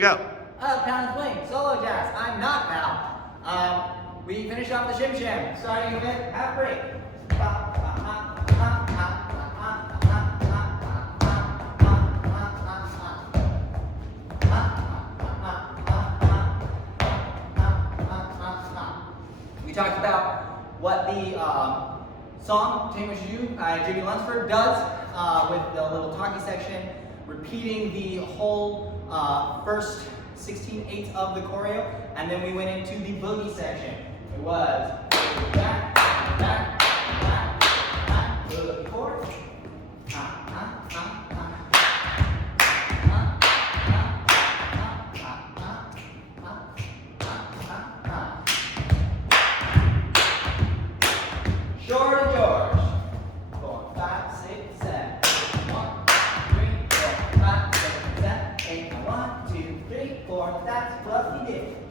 Go. Uptown Swing, solo jazz. I'm not Val. We finished off the Shim Sham, starting with half break. We talked about what the song "Take What You Do" by Judy Lunsford does with the little talkie section, repeating the whole first 16/8 of the choreo, and then we went into the boogie section. It was back, back, back, back, boogie chorus. George, 4, 5, 6, 7. 1, 3, 4, 5, 6, 7, 8. 1, 2, 3, 4. That's what we did.